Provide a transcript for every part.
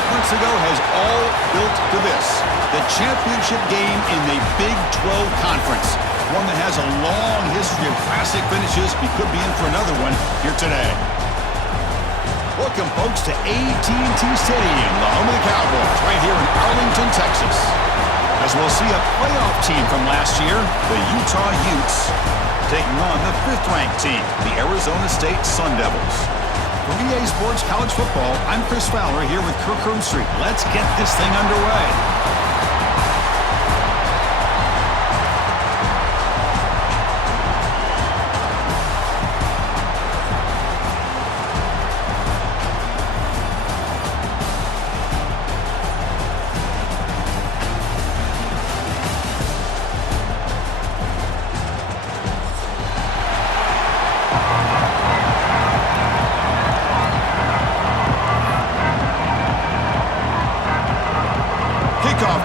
2.5 months ago has all built to this. The championship game in the Big 12 Conference. One that has a long history of classic finishes. We could be in for another one here today. Welcome, folks, to AT&T Stadium, the home of the Cowboys, right here in Arlington, Texas. As we'll see a playoff team from last year, the Utah Utes, taking on the 5th-ranked team, the Arizona State Sun Devils. For EA Sports College Football, I'm Chris Fowler here with Kirk Herbstreit. Let's get this thing underway.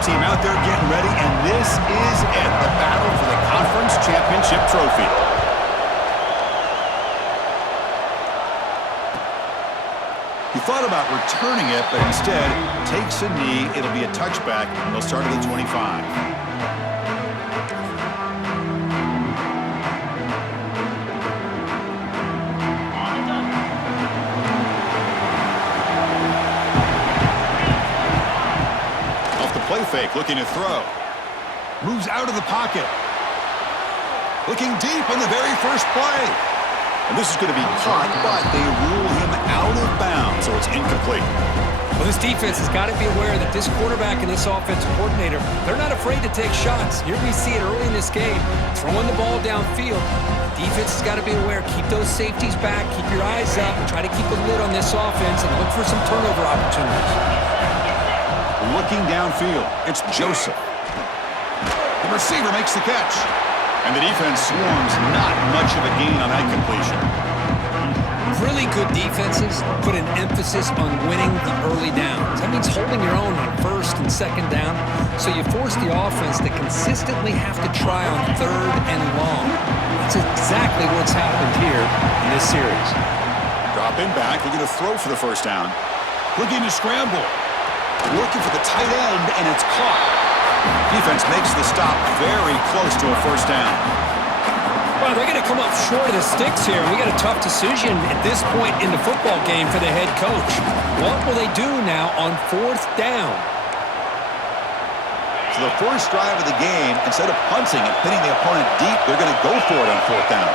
Team out there getting ready, and this is it, the battle for the conference championship trophy. He thought about returning it, but instead takes a knee. It'll be a touchback. They'll start at the 25. Play fake, looking to throw. Moves out of the pocket. Looking deep on the very first play. And this is going to be caught, but they rule him out of bounds, so it's incomplete. Well, this defense has got to be aware that this quarterback and this offensive coordinator, they're not afraid to take shots. Here we see it early in this game, throwing the ball downfield. The defense has got to be aware. Keep those safeties back. Keep your eyes up. Try to keep a lid on this offense and look for some turnover opportunities. Looking downfield, it's Joseph. The receiver makes the catch. And the defense swarms, not much of a gain on that completion. Really good defenses put an emphasis on winning the early downs. That means holding your own on first and second down. So you force the offense to consistently have to try on third and long. That's exactly what's happened here in this series. Drop in back, looking to throw for the first down. Looking to scramble. Looking for the tight end, and it's caught. Defense makes the stop very close to a first down. Well, they're going to come up short of the sticks here. We got a tough decision at this point in the football game for the head coach. What will they do now on 4th down? So the first drive of the game, instead of punting and pinning the opponent deep, they're going to go for it on 4th down.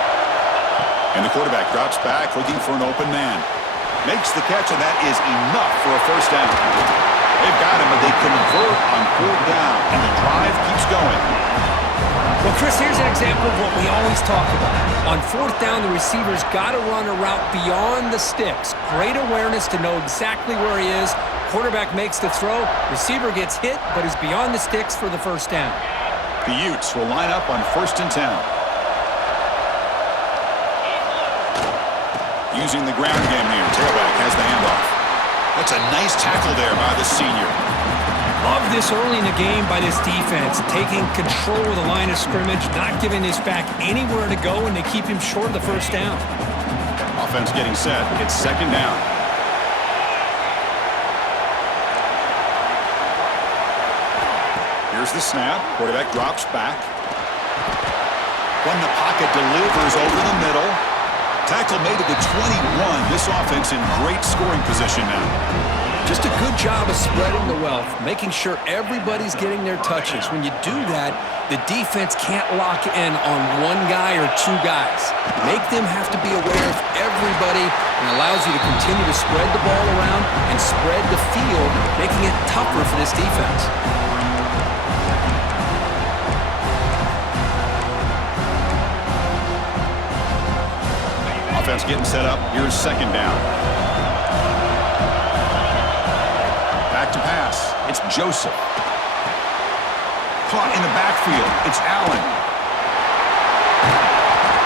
And the quarterback drops back, looking for an open man. Makes the catch, and that is enough for a first down. They've got him, but they convert on 4th down, and the drive keeps going. Well, Chris, here's an example of what we always talk about. On 4th down, the receiver's got to run a route beyond the sticks. Great awareness to know exactly where he is. Quarterback makes the throw. Receiver gets hit, but is beyond the sticks for the first down. The Utes will line up on 1st and 10. Using the ground game here. Tailback has the handoff. That's a nice tackle there by the senior. Love this early in the game by this defense. Taking control of the line of scrimmage, not giving this back anywhere to go, and they keep him short of the first down. Offense getting set. It's 2nd down. Here's the snap. Quarterback drops back. From the pocket, delivers over the middle. Tackle made at the 21. This offense in great scoring position now. Just a good job of spreading the wealth, making sure everybody's getting their touches. When you do that, the defense can't lock in on one guy or two guys. Make them have to be aware of everybody, and allows you to continue to spread the ball around and spread the field, making it tougher for this defense. Offense getting set up. Here's 2nd down. Back to pass. It's Joseph. Caught in the backfield. It's Allen.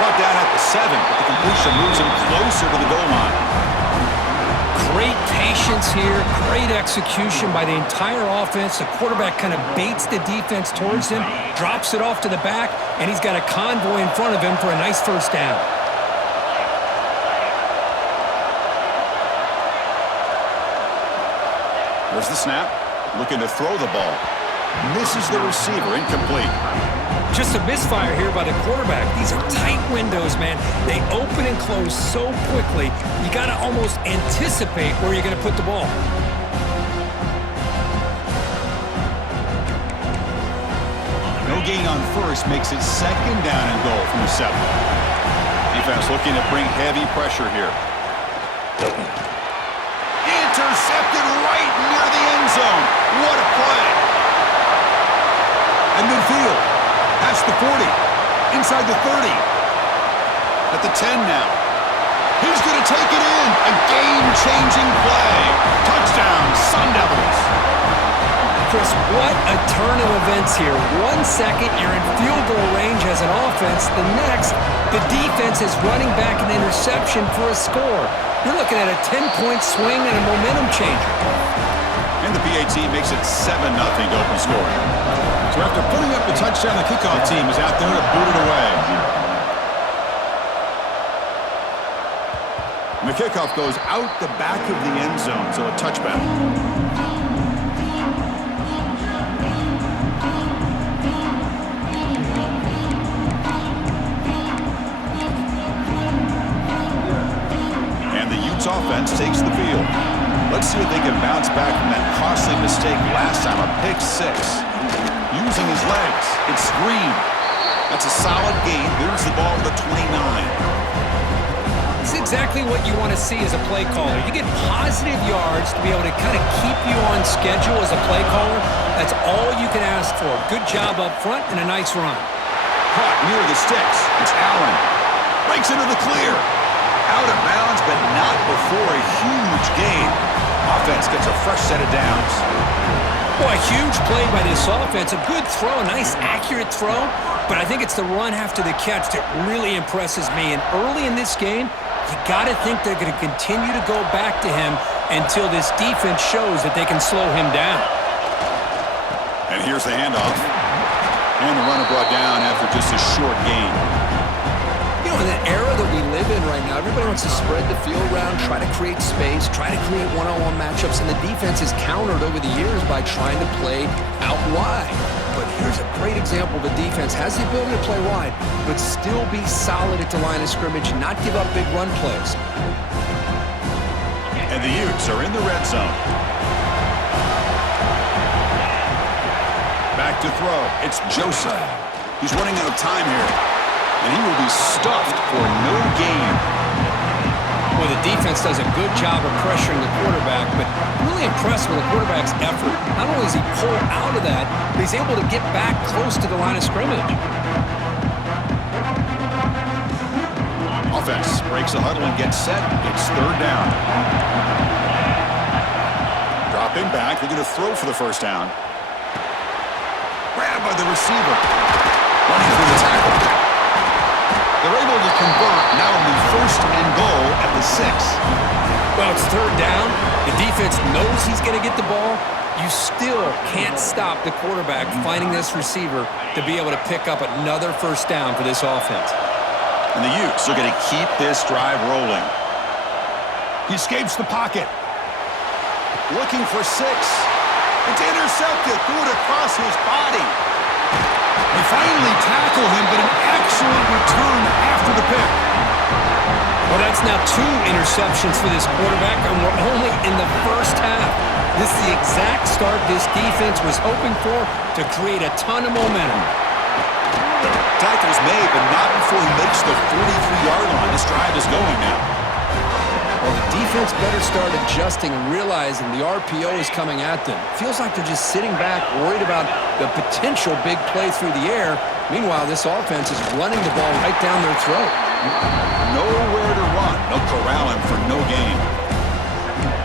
Brought down at the 7, but the completion moves him closer to the goal line. Great patience here. Great execution by the entire offense. The quarterback kind of baits the defense towards him, drops it off to the back, and he's got a convoy in front of him for a nice first down. Here's the snap. Looking to throw the ball. Misses the receiver. Incomplete. Just a misfire here by the quarterback. These are tight windows, man. They open and close so quickly, you got to almost anticipate where you're going to put the ball. No gain on first makes it second down and goal from the 7. Defense looking to bring heavy pressure here. Intercepted right near the end zone. What a play. And midfield. Past the 40. Inside the 30. At the 10 now. He's going to take it in. A game-changing play. Touchdown, Sun Devils. Chris, what a turn of events here. 1 second, you're in field goal range as an offense. The next, the defense is running back an interception for a score. You're looking at a 10-point swing and a momentum changer. And the PAT makes it 7-0 to open scoring. So after putting up the touchdown, the kickoff team is out there to boot it away. And the kickoff goes out the back of the end zone, so a touchback. Offense takes the field. Let's see if they can bounce back from that costly mistake last time, a pick 6. Using his legs, it's Green. That's a solid gain. Moves the ball to the 29. It's exactly what you want to see as a play caller. You get positive yards to be able to kind of keep you on schedule as a play caller. That's all you can ask for. Good job up front and a nice run. Caught near the sticks. It's Allen. Breaks into the clear. Out of bounds, but not before a huge gain. Offense gets a fresh set of downs. Boy, a huge play by this offense. A good throw, a nice accurate throw. But I think it's the run after the catch that really impresses me. And early in this game, you got to think they're going to continue to go back to him until this defense shows that they can slow him down. And here's the handoff. And the runner brought down after just a short gain. You know, in the era that we live in right now, everybody wants to spread the field around, try to create space, try to create one-on-one matchups, and the defense is countered over the years by trying to play out wide. But here's a great example. The defense has the ability to play wide, but still be solid at the line of scrimmage and not give up big run plays. And the Utes are in the red zone. Back to throw. It's Joseph. He's running out of time here. And he will be stuffed for no gain. Well, the defense does a good job of pressuring the quarterback, but I'm really impressed with the quarterback's effort. Not only does he pull out of that, but he's able to get back close to the line of scrimmage. Offense breaks the huddle and gets set. It's third down. Dropping back. They're going to throw for the first down. Grabbed by the receiver. Running through the tackle. They're able to convert, now only first and goal at the 6. Well, it's third down. The defense knows he's going to get the ball. You still can't stop the quarterback finding this receiver to be able to pick up another first down for this offense. And the Utes are going to keep this drive rolling. He escapes the pocket. Looking for 6. It's intercepted. Threw it across his body. They finally tackle him, but an excellent return after the pick. Well, that's now 2 interceptions for this quarterback, and we're only in the first half. This is the exact start this defense was hoping for to create a ton of momentum. Tackle's made, but not before he makes the 43-yard line. This drive is going now. Well, the defense better start adjusting and realizing the RPO is coming at them. Feels like they're just sitting back, worried about the potential big play through the air. Meanwhile, this offense is running the ball right down their throat. Nowhere to run. They'll corral him for no gain.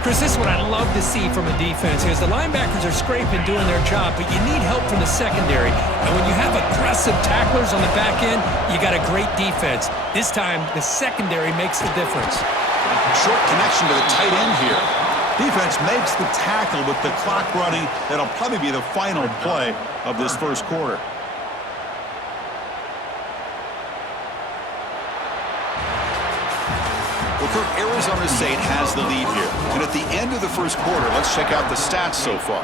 Chris, this is what I love to see from a defense is the linebackers are scraping, doing their job, but you need help from the secondary. And when you have aggressive tacklers on the back end, you got a great defense. This time, the secondary makes the difference. Short connection to the tight end here. Defense makes the tackle with the clock running. That'll probably be the final play of this first quarter. Well, Kirk, Arizona State has the lead here. And at the end of the first quarter, let's check out the stats so far.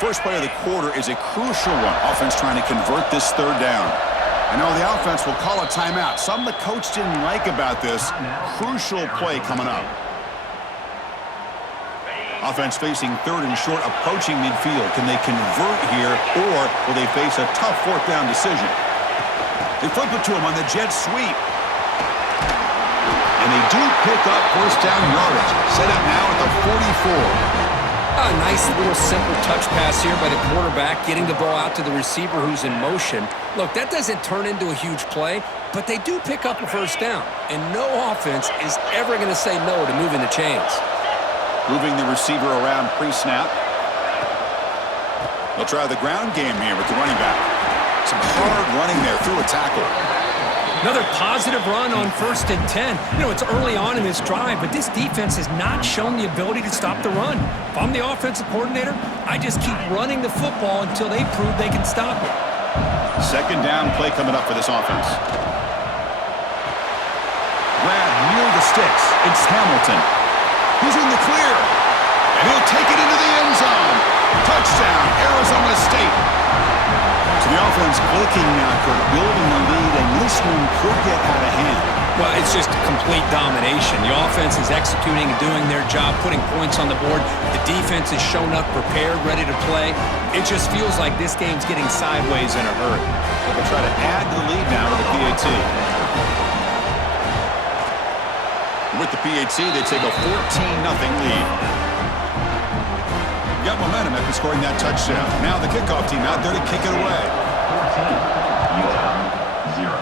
First play of the quarter is a crucial one. Offense trying to convert this third down. I know the offense will call a timeout. Something the coach didn't like about this. Crucial play coming up. Offense facing third and short, approaching midfield. Can they convert here, or will they face a tough fourth down decision? They flip it to him on the jet sweep. And they do pick up first down yardage. Set up now at the 44. A nice little simple touch pass here by the quarterback, getting the ball out to the receiver who's in motion. Look, that doesn't turn into a huge play, but they do pick up a first down. And no offense is ever going to say no to moving the chains. Moving the receiver around pre-snap. They'll try the ground game here with the running back. Some hard running there through a tackle. Another positive run on 1st and 10. You know, it's early on in this drive, but this defense has not shown the ability to stop the run. If I'm the offensive coordinator, I just keep running the football until they prove they can stop it. Second down play coming up for this offense. Grab near the sticks. It's Hamilton. He's in the clear. And he'll take it into the end zone. Touchdown, Arizona State. So the offense clicking now, Kirk, building the lead, and this one could get out of hand. Well, it's just complete domination. The offense is executing and doing their job, putting points on the board. The defense has shown up, prepared, ready to play. It just feels like this game's getting sideways in a hurry. So they'll try to add to the lead now with the PAT. With the PAT, they take a 14-0 lead. Got momentum after scoring that touchdown. Now the kickoff team out there to kick it away. 14, Utah, 0.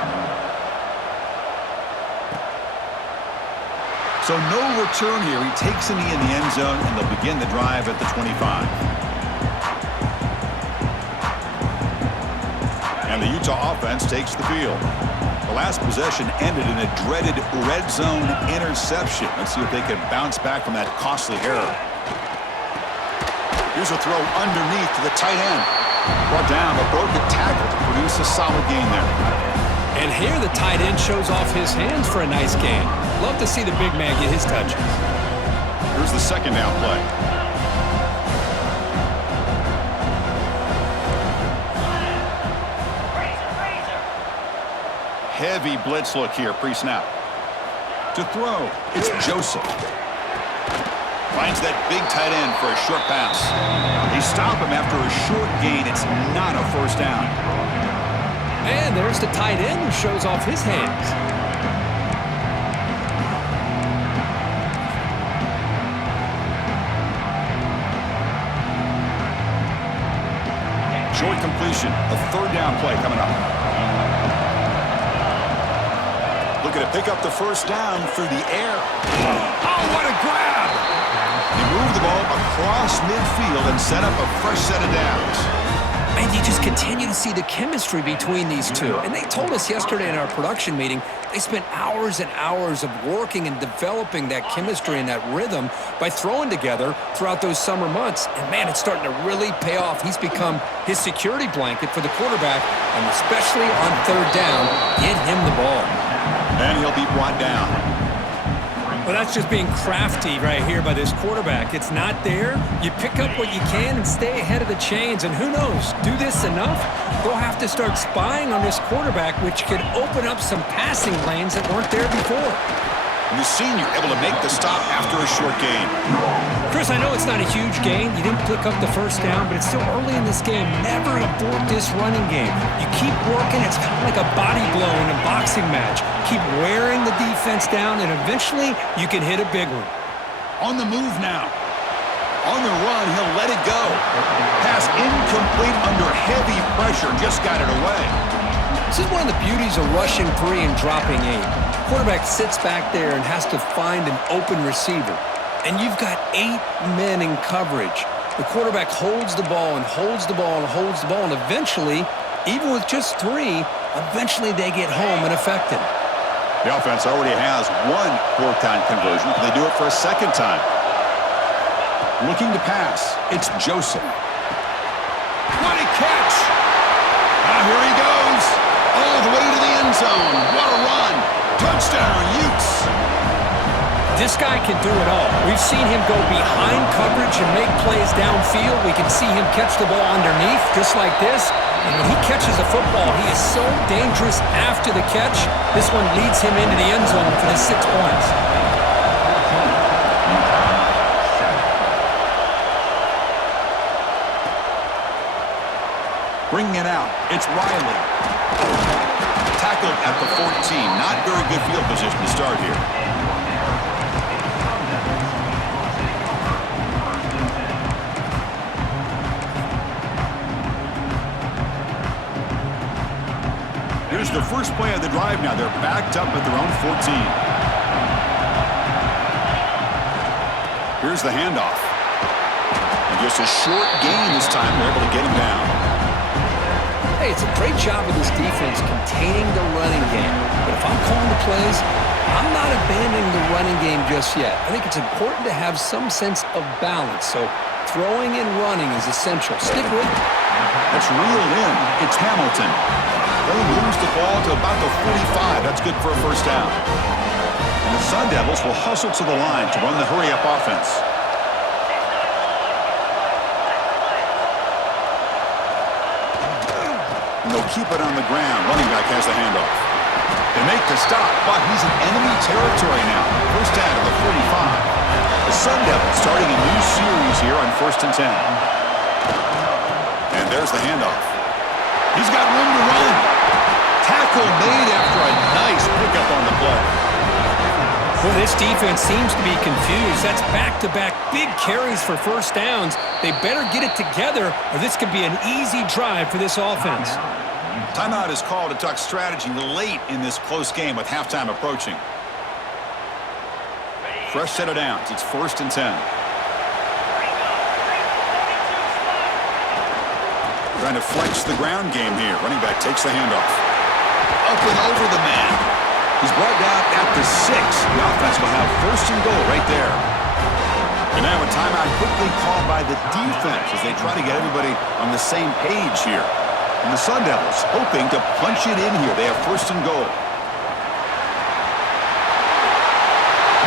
So no return here. He takes a knee in the end zone, and they'll begin the drive at the 25. And the Utah offense takes the field. The last possession ended in a dreaded red zone interception. Let's see if they can bounce back from that costly error. Here's a throw underneath to the tight end. Brought down, but broke a tackle to produce a solid gain there. And here the tight end shows off his hands for a nice gain. Love to see the big man get his touches. Here's the second down play. Heavy blitz look here, pre-snap. To throw, it's Joseph. Finds that big tight end for a short pass. They stop him after a short gain. It's not a first down. And there's the tight end who shows off his hands. Short completion. A third down play coming up. Looking to pick up the first down through the air. Oh, what a grab! They move the ball across midfield and set up a fresh set of downs. And you just continue to see the chemistry between these two. And they told us yesterday in our production meeting, they spent hours and hours of working and developing that chemistry and that rhythm by throwing together throughout those summer months. And man, it's starting to really pay off. He's become his security blanket for the quarterback, and especially on third down, get him the ball. And he'll be brought down. Well, that's just being crafty right here by this quarterback. It's not there. You pick up what you can and stay ahead of the chains. And who knows, do this enough, they'll have to start spying on this quarterback, which could open up some passing lanes that weren't there before. And the senior able to make the stop after a short gain. Chris, I know it's not a huge gain. You didn't pick up the first down, but it's still early in this game. Never abort this running game. You keep working. It's kind of like a body blow in a boxing match. Keep wearing the defense down, and eventually you can hit a big one. On the move now. On the run, he'll let it go. Pass incomplete under heavy pressure. Just got it away. This is one of the beauties of rushing 3 and dropping 8. Quarterback sits back there and has to find an open receiver. And you've got 8 men in coverage. The quarterback holds the ball and holds the ball and holds the ball, and eventually, even with just 3, Eventually they get home and affect him. The offense already has one fourth-down conversion. Can they do it for a second time? Looking to pass. It's Joseph. What a catch! Now here he goes. All the way to the end zone. What a run. Touchdown, Utes. This guy can do it all. We've seen him go behind coverage and make plays downfield. We can see him catch the ball underneath, just like this. And when he catches a football, he is so dangerous after the catch. This one leads him into the end zone for the 6 points. Bringing it out, it's Riley. Tackled at the 14. Not very good field position to start here. Here's the first play of the drive now. They're backed up at their own 14. Here's the handoff. And just a short gain this time. They're able to get him down. Hey, it's a great job of this defense containing the running game. But if I'm calling the plays, I'm not abandoning the running game just yet. I think it's important to have some sense of balance. So throwing and running is essential. Stick with it. That's reeled in. It's Hamilton. They moves the ball to about the 45. That's good for a first down. And the Sun Devils will hustle to the line to run the hurry-up offense. And they'll keep it on the ground. Running back has the handoff. They make the stop, but he's in enemy territory now. First down to the 45. The Sun Devils starting a new series here on 1st and 10. And there's the handoff. He's got room to run. Tackle made after a nice pickup on the play. Well, this defense seems to be confused. That's back-to-back big carries for first downs. They better get it together, or this could be an easy drive for this offense. Timeout is called to talk strategy late in this close game with halftime approaching. Fresh set of downs. It's 1st and 10. Trying to flex the ground game here. Running back takes the handoff. Up and over the man. He's brought down at the 6. The offense will have 1st and goal right there. And now a timeout quickly called by the defense as they try to get everybody on the same page here. And the Sun Devils hoping to punch it in here. They have 1st and goal.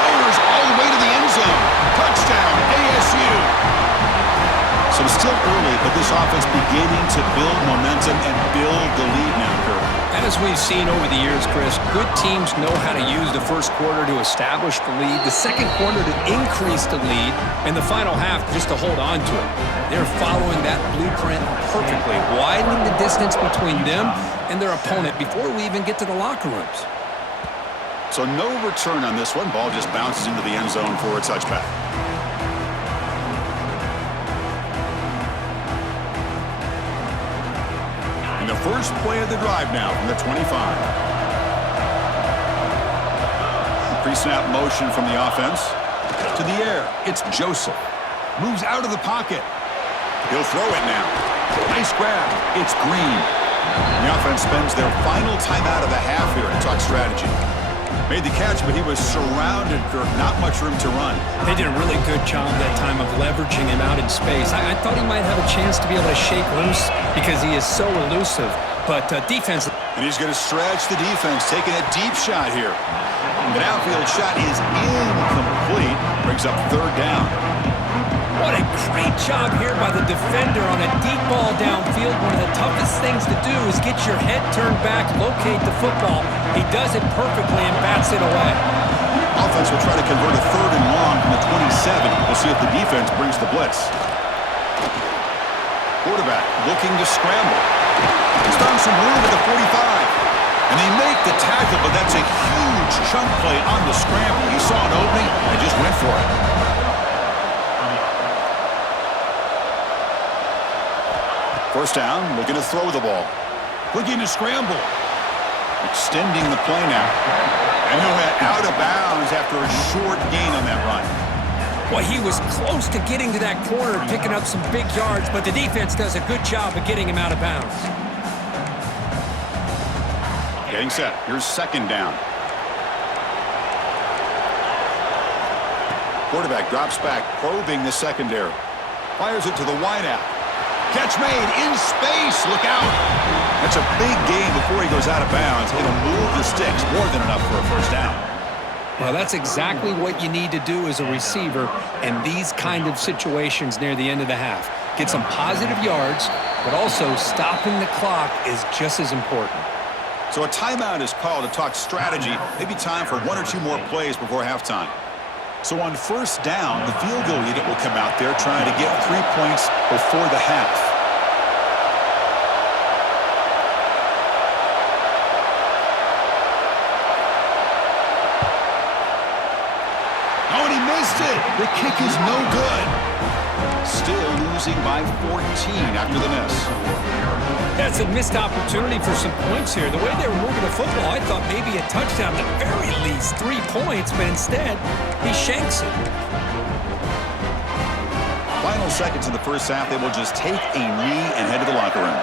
Myers all the way to the end zone. Touchdown, ASU. So still early, but this offense beginning to build momentum and build the lead now, Kirk. As we've seen over the years, Chris, good teams know how to use the first quarter to establish the lead, the second quarter to increase the lead, and the final half just to hold on to it. They're following that blueprint perfectly, widening the distance between them and their opponent before we even get to the locker rooms. So no return on this one. Ball just bounces into the end zone for a touchback. And the first play of the drive now from the 25. Pre-snap motion from the offense. To the air. It's Joseph. Moves out of the pocket. He'll throw it now. Nice grab. It's Green. The offense spends their final timeout of the half here to talk strategy. Made the catch, but he was surrounded, Kirk. Not much room to run. They did a really good job that time of leveraging him out in space. I thought he might have a chance to be able to shake loose because he is so elusive. But defense... And he's going to stretch the defense, taking a deep shot here. The outfield shot is incomplete. Brings up 3rd down. What a great job here by the defender on a deep ball downfield. One of the toughest things to do is get your head turned back, locate the football. He does it perfectly and bats it away. Offense will try to convert a 3rd and long from the 27. We'll see if the defense brings the blitz. Quarterback looking to scramble. He's found some room at the 45. And they make the tackle, but that's a huge chunk play on the scramble. He saw an opening and just went for it. First down, looking to throw the ball. Looking to scramble. Extending the play now. And he'll head out of bounds after a short gain on that run. Well, he was close to getting to that corner, picking up some big yards, but the defense does a good job of getting him out of bounds. Getting set. Here's second down. Quarterback drops back, probing the secondary. Fires it to the wideout. Catch made in space. Look out. That's a big gain before he goes out of bounds. It'll move the sticks. More than enough for a first down. Well, that's exactly what you need to do as a receiver in these kind of situations near the end of the half. Get some positive yards, but also stopping the clock is just as important. So a timeout is called to talk strategy. Maybe time for one or two more plays before halftime. So on first down, the field goal unit will come out there trying to get 3 points before the half. Oh, and he missed it. The kick is no good. Still losing by 14 after the miss. That's a missed opportunity for some points here. The way they were moving the football, I thought maybe a touchdown, at the very least 3 points, but instead, he shanks it. Final seconds in the first half, they will just take a knee and head to the locker room.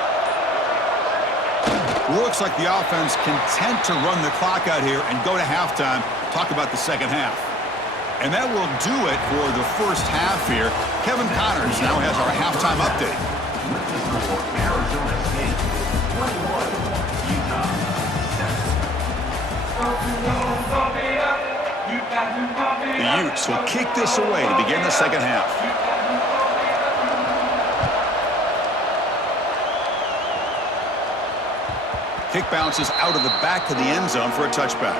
Looks like the offense content to run the clock out here and go to halftime. Talk about the second half. And that will do it for the first half here. Kevin Connors now has our halftime update. Arizona State 21, Utah 7. The Utes will kick this away to begin the second half. Kick bounces out of the back of the end zone for a touchback.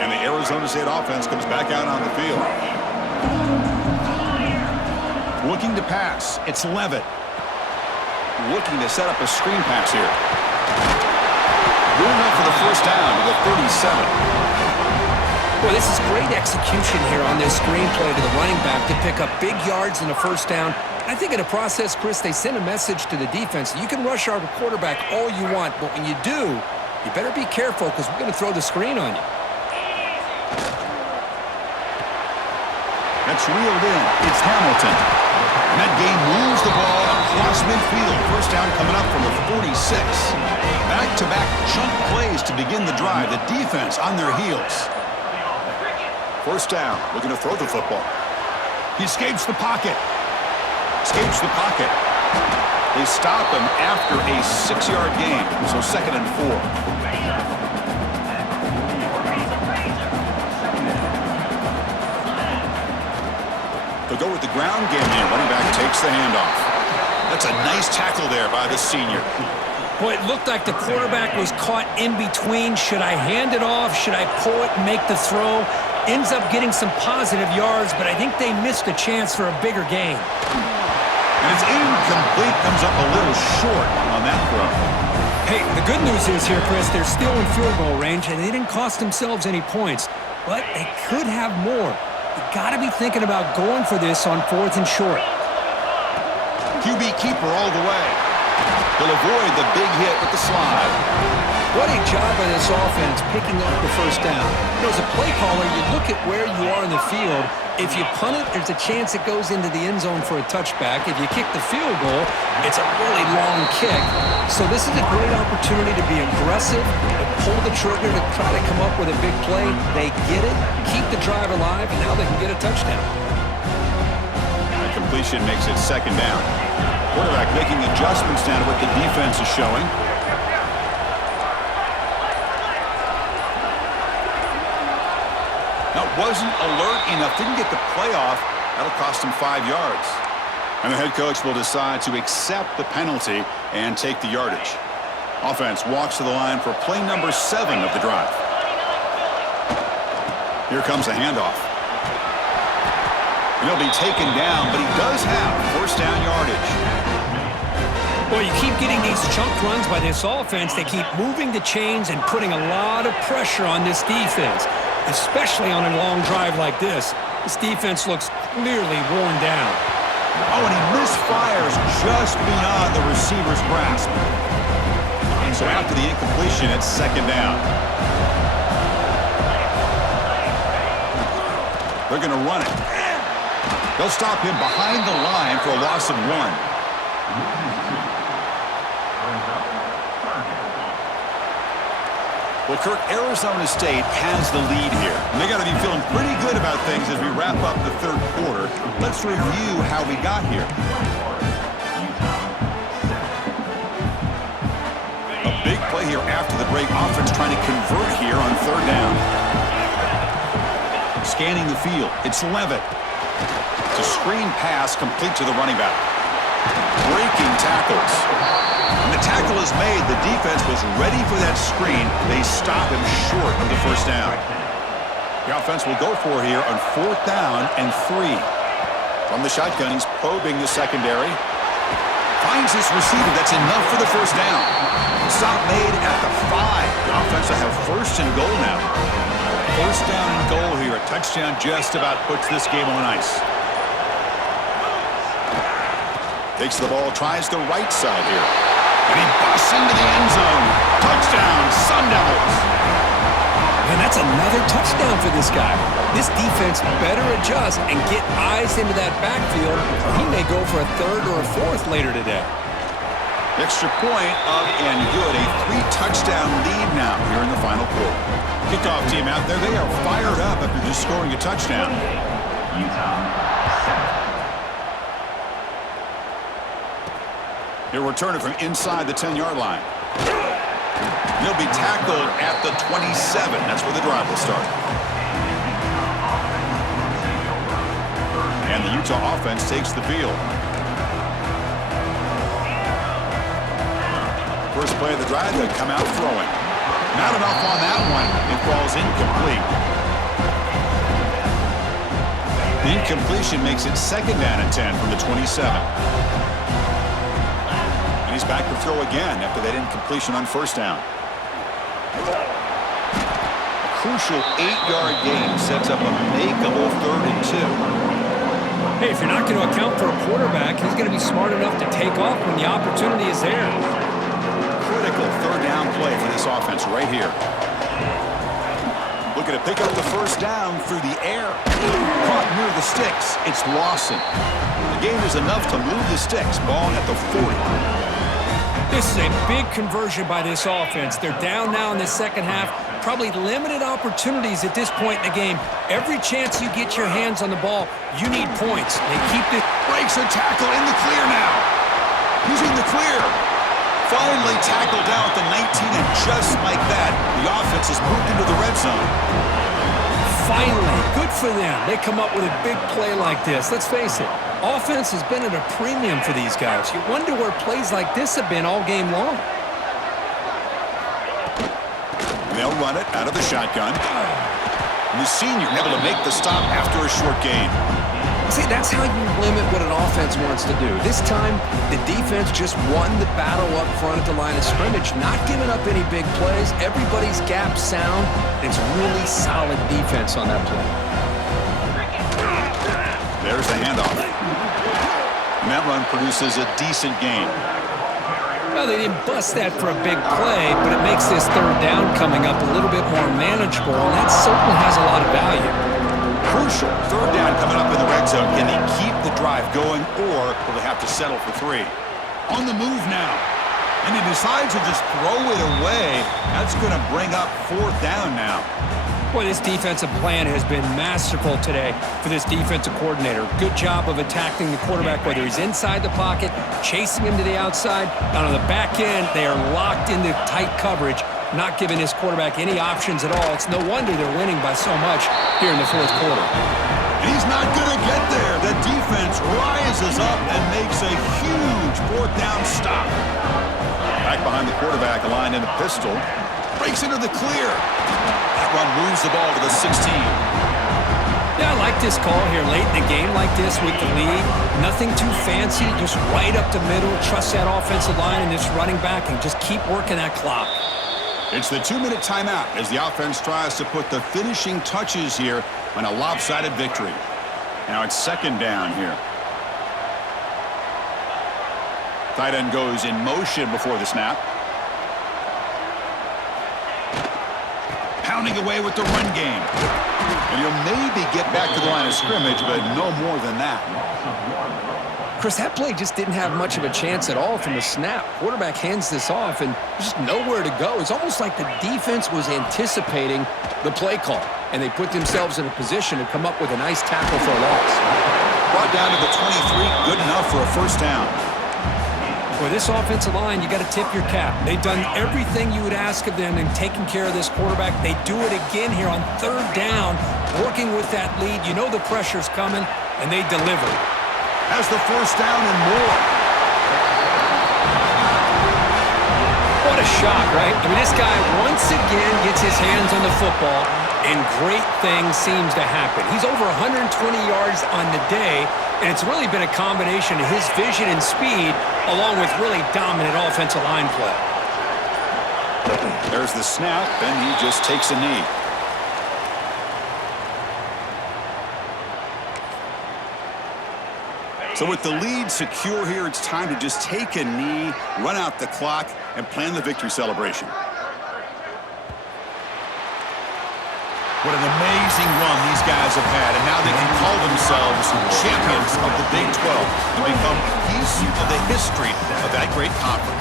And the Arizona State offense comes back out on the field. Looking to pass. It's Levitt. Looking to set up a screen pass here. Good enough for the first down to the 37. Boy, this is great execution here on this screenplay to the running back to pick up big yards in the first down. I think in the process, Chris, they send a message to the defense. You can rush our quarterback all you want, but when you do, you better be careful because we're going to throw the screen on you. That's reeled in. It's Hamilton. And that game moves the ball across midfield. First down coming up from the 46. Back-to-back chunk plays to begin the drive. The defense on their heels. First down. Looking to throw the football. He escapes the pocket. Escapes the pocket. They stop him after a 6-yard gain. So 2nd and 4. They'll go with the ground game here. Running back takes the handoff. That's a nice tackle there by the senior. Boy, it looked like the quarterback was caught in between. Should I hand it off? Should I pull it and make the throw? Ends up getting some positive yards, but I think they missed a chance for a bigger gain. And it's incomplete. Comes up a little short on that throw. Hey, the good news is here, Chris, they're still in field goal range, and they didn't cost themselves any points. But they could have more. You got to be thinking about going for this on 4th and short. QB keeper all the way. He'll avoid the big hit with the slide. What a job by this offense picking up the first down. You know, as a play caller, you look at where you are in the field. If you punt it, there's a chance it goes into the end zone for a touchback. If you kick the field goal, it's a really long kick. So this is a great opportunity to be aggressive, to pull the trigger to try to come up with a big play. They get it, keep the drive alive, and now they can get a touchdown. The completion makes it 2nd down. Quarterback making adjustments down to what the defense is showing. Now, wasn't alert enough, didn't get the play off. That'll cost him 5 yards. And the head coach will decide to accept the penalty and take the yardage. Offense walks to the line for play number 7 of the drive. Here comes a handoff. And he'll be taken down, but he does have first down yardage. Well, you keep getting these chunk runs by this offense. They keep moving the chains and putting a lot of pressure on this defense, especially on a long drive like this. This defense looks clearly worn down. Oh, and he misfires just beyond the receiver's grasp. So after the incompletion, it's 2nd down. They're going to run it. They'll stop him behind the line for a loss of 1. Well, Kirk, Arizona State has the lead here. And they got to be feeling pretty good about things as we wrap up the third quarter. Let's review how we got here. A big play here after the break. Offense trying to convert here on third down. Scanning the field. It's Levitt. It's a screen pass complete to the running back. Breaking tackles. When the tackle is made, the defense was ready for that screen. They stop him short of the first down. The offense will go for here on fourth down and 3. From the shotgun, he's probing the secondary. Finds his receiver. That's enough for the first down. Stop made at the 5. The offense will have first and goal now. First down and goal here. A touchdown just about puts this game on ice. Takes the ball, tries the right side here. And he busts into the end zone. Touchdown, Sun Devils. And that's another touchdown for this guy. This defense better adjust and get eyes into that backfield, or he may go for a third or a fourth later today. Extra point up and good. A 3-touchdown lead now here in the final quarter. Kickoff team out there. They are fired up after just scoring a touchdown. Utah. He'll return it from inside the 10-yard line. He'll be tackled at the 27. That's where the drive will start. And the Utah offense takes the field. First play of the drive, they come out throwing. Not enough on that one. It falls incomplete. The incompletion makes it second down and 10 from the 27. And he's back to throw again after that incompletion on first down. A crucial 8-yard gain sets up a makeable 3rd and 2. Hey, if you're not going to account for a quarterback, he's going to be smart enough to take off when the opportunity is there. Critical third down play for this offense right here. Looking to pick up the first down through the air. Caught near the sticks. It's Lawson. The gain is enough to move the sticks. Ball at the 40. This is a big conversion by this offense. They're down now in the second half. Probably limited opportunities at this point in the game. Every chance you get your hands on the ball, you need points. They keep it. Breaks a tackle in the clear now. He's in the clear. Finally tackled down at the 19, and just like that, the offense has moved into the red zone. Finally, good for them. They come up with a big play like this. Let's face it, offense has been at a premium for these guys. You wonder where plays like this have been all game long. They'll run it out of the shotgun. And the senior able to make the stop after a short gain. See, that's how you limit what an offense wants to do. This time, the defense just won the battle up front at the line of scrimmage, not giving up any big plays. Everybody's gap sound. It's really solid defense on that play. There's the handoff. And that run produces a decent gain. Well, they didn't bust that for a big play, but it makes this third down coming up a little bit more manageable, and that certainly has a lot of value. Crucial third down coming up in the red zone. Can they keep the drive going, or will they have to settle for 3? On the move now. And he decides to just throw it away. That's going to bring up fourth down now. Boy, this defensive plan has been masterful today for this defensive coordinator. Good job of attacking the quarterback, whether he's inside the pocket, chasing him to the outside. And on the back end, they are locked into tight coverage, not giving his quarterback any options at all. It's no wonder they're winning by so much here in the fourth quarter. He's not going to get there. The defense rises up and makes a huge fourth down stop. Back behind the quarterback, line in the pistol. Breaks into the clear. That run moves the ball to the 16. Yeah, I like this call here late in the game like this with the lead. Nothing too fancy, just right up the middle. Trust that offensive line and this running back and just keep working that clock. It's the 2-minute timeout as the offense tries to put the finishing touches here on a lopsided victory. Now it's second down here. Tight end goes in motion before the snap. Pounding away with the run game. And he'll maybe get back to the line of scrimmage, but no more than that. Chris, that play just didn't have much of a chance at all from the snap. Quarterback hands this off, and there's just nowhere to go. It's almost like the defense was anticipating the play call, and they put themselves in a position to come up with a nice tackle for a loss. Brought down to the 23, good enough for a first down. For this offensive line, you got to tip your cap. They've done everything you would ask of them in taking care of this quarterback. They do it again here on third down, working with that lead. You know the pressure's coming, and they deliver. Has the first down and more. What a shot, right? I mean, this guy once again gets his hands on the football, and great things seems to happen. He's over 120 yards on the day, and it's really been a combination of his vision and speed along with really dominant offensive line play. There's the snap, and he just takes a knee. So with the lead secure here, it's time to just take a knee, run out the clock, and plan the victory celebration. What an amazing run these guys have had, and now they can call themselves champions of the Big 12 and become a piece of the history of that great conference.